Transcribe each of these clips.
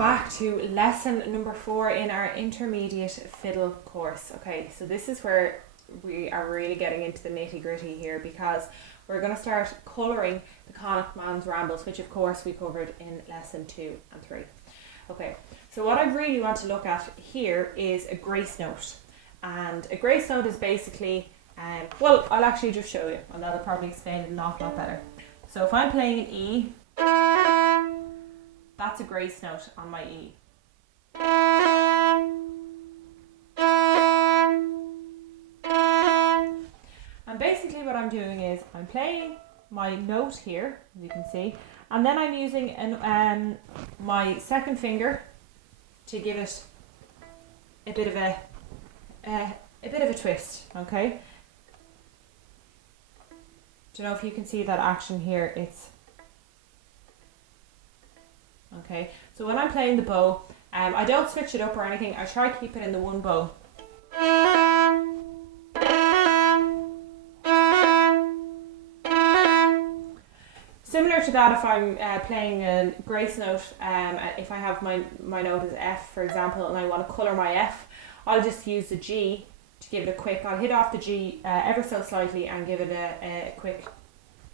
back to lesson number 4 in our intermediate fiddle course. Okay, so this is where we are really getting into the nitty gritty here, because we're going to start colouring the Connaught man's Rambles, which of course we covered in lesson 2 and 3. Okay, so what I really want to look at here is a grace note. And a grace note is basically, well, I'll actually just show you, and that'll probably explain it an awful lot better. So if I'm playing an E, that's a grace note on my E. And basically what I'm doing is I'm playing my note here, as you can see, and then I'm using my second finger to give it a bit of a twist. Okay. Do you know if you can see that action here? It's okay. So when I'm playing the bow, I don't switch it up or anything. I try to keep it in the one bow. Similar to that, if I'm playing a grace note, if I have my note as F, for example, and I want to colour my F, I'll just use the G to give it a quick, I'll hit off the G ever so slightly and give it a quick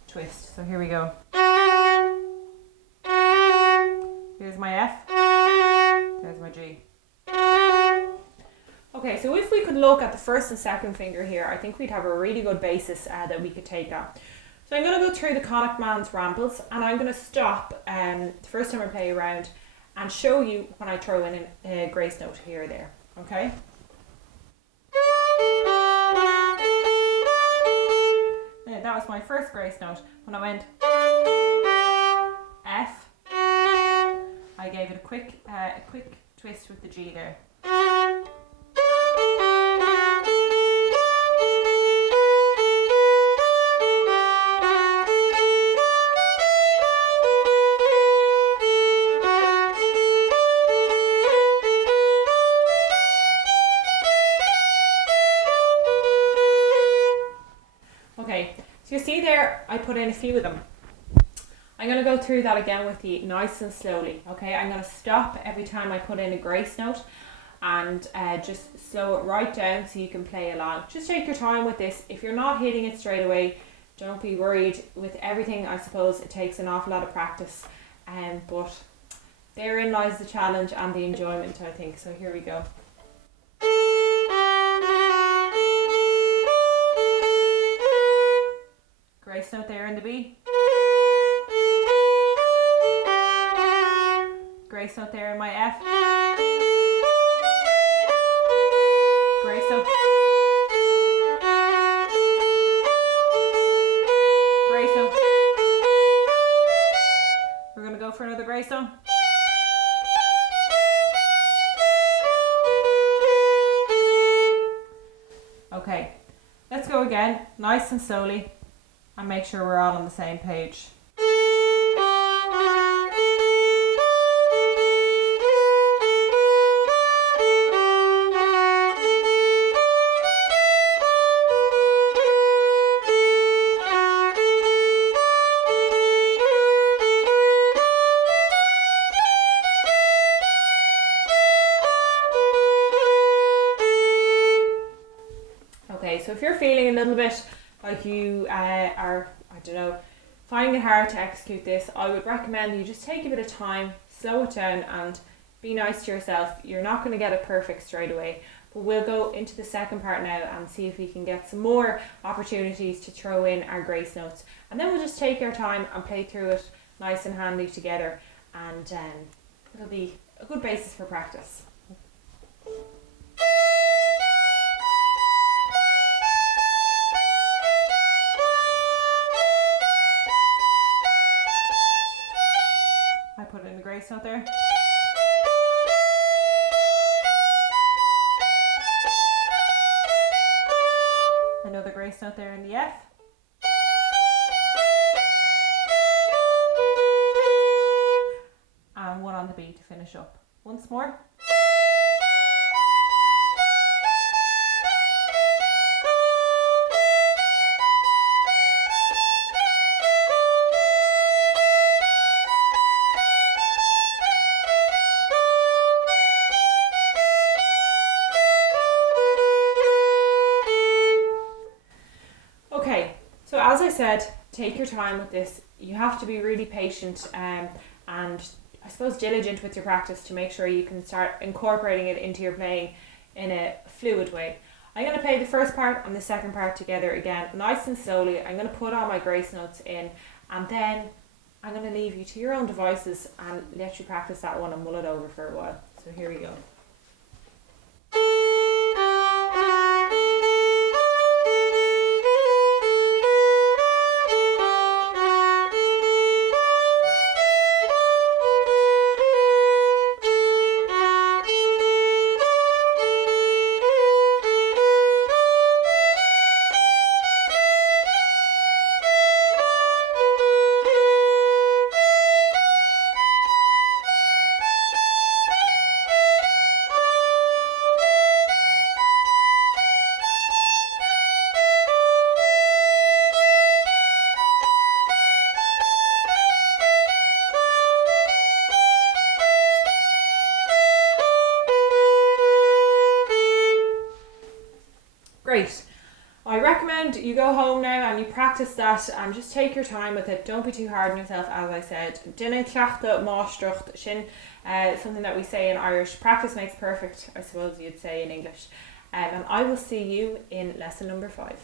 twist. So here we go. Here's my F, there's my G. Okay, so if we could look at the first and second finger here, I think we'd have a really good basis that we could take on. So I'm going to go through the Connaught man's Rambles, and I'm going to stop the first time I play around and show you when I throw in a grace note here or there. Okay? Yeah, that was my first grace note. When I went F, I gave it a quick twist with the G there. Okay, so you see there, I put in a few of them. I'm going to go through that again with you nice and slowly. Okay, I'm going to stop every time I put in a grace note and just slow it right down so you can play along. Just take your time with this. If you're not hitting it straight away, don't be worried. With everything, I suppose it takes an awful lot of practice, but therein lies the challenge and the enjoyment, I think. So here we go. Grace note there in the B. Grace note there in my F. Grace note. Grace note. We're going to go for another grace note. Okay, let's go again, nice and slowly, and make sure we're all on the same page. Okay, so if you're feeling a little bit like you are, I don't know, finding it hard to execute this, I would recommend you just take a bit of time, slow it down, and be nice to yourself. You're not going to get it perfect straight away, but we'll go into the second part now and see if we can get some more opportunities to throw in our grace notes, and then we'll just take our time and play through it nice and handy together, and it'll be a good basis for practice. Put in the grace note there. Another grace note there in the F. And one on the B to finish up. Once more. So as I said, take your time with this. You have to be really patient and I suppose diligent with your practice to make sure you can start incorporating it into your playing in a fluid way. I'm going to play the first part and the second part together again, nice and slowly. I'm going to put all my grace notes in, and then I'm going to leave you to your own devices and let you practice that one and mull it over for a while. So here we go. Great. I recommend you go home now and you practice that and just take your time with it. Don't be too hard on yourself, as I said. Dinne ceachta mástrucht sin, something that we say in Irish. Practice makes perfect, I suppose you'd say in English. And I will see you in lesson number 5.